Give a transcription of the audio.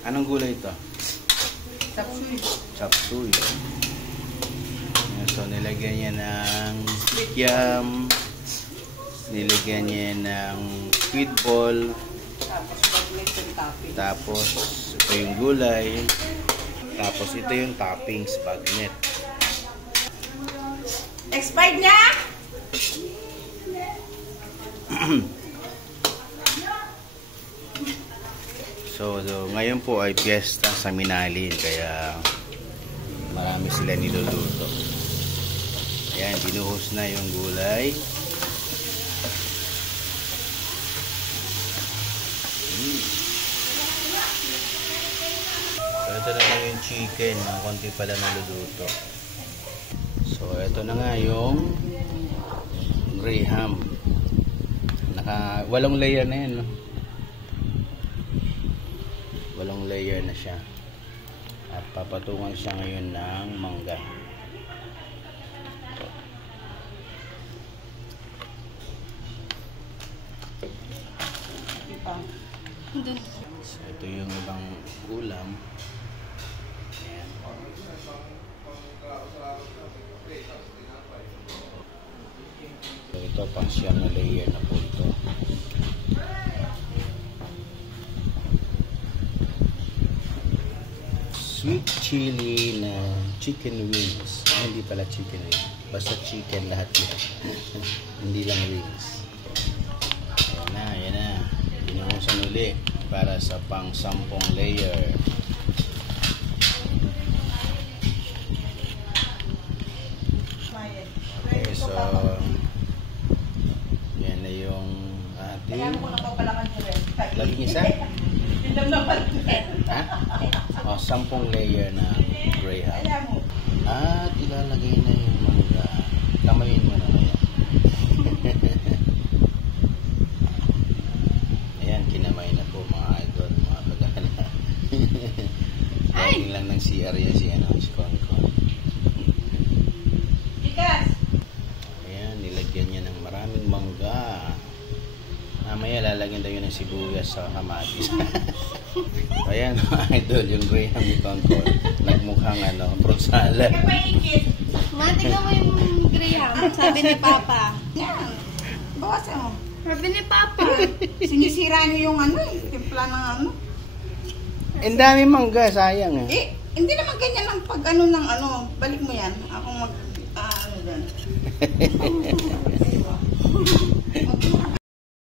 Anong gulay ito? Chop suey. Chop suey. So, nilagyan niya ng kikiam. Nilagyan niya ng squid ball. Tapos, ito yung gulay. Tapos, ito yung toppings, bagnet. Expired na? So, ngayon po ay piyesta sa Minalin. Kaya, marami sila niluluto. Ayan, binuhos na yung gulay. So, ito na lang yung chicken. Mga konti pala naluluto. So, ito na nga yung graham. Walong layer na yan, no? Walong layer na siya. At papatungan siya ngayon ng mangga. So, ito yung ibang ulam. Ayan. So, ito pang siyam na layer na po ito. Sweet chili na chicken wings. Hindi pala chicken wings. Basta chicken lahat yan. Hindi lang wings. Ayan na. Binuhusan uli para sa pang 10 layer. Okay, so yan na yung ating laging isa. Ha? O, 10 layer na graham. At ilalagay na yung mangga. Kamayin mo na ngayon. Ayan, kinamay na po mga idol, mga pagana. Laging lang ng CR yan si Konkon. Ayan, nilagyan niya ng maraming mangga. Mamaya lalagyan daw yun ng sibuyas sa kamatis. Ayan, idol, yung graham ni Konkon. Nagmukhang fruit salad. Tingnan mo yung graham. Sabi ni Papa. Yan. Bawasan mo. Sabi ni Papa. Sinisira niyo yung timpla ng Ang dami mangga, sayang hindi naman ganyan ang pag balik mo yan. Ako mag, dyan.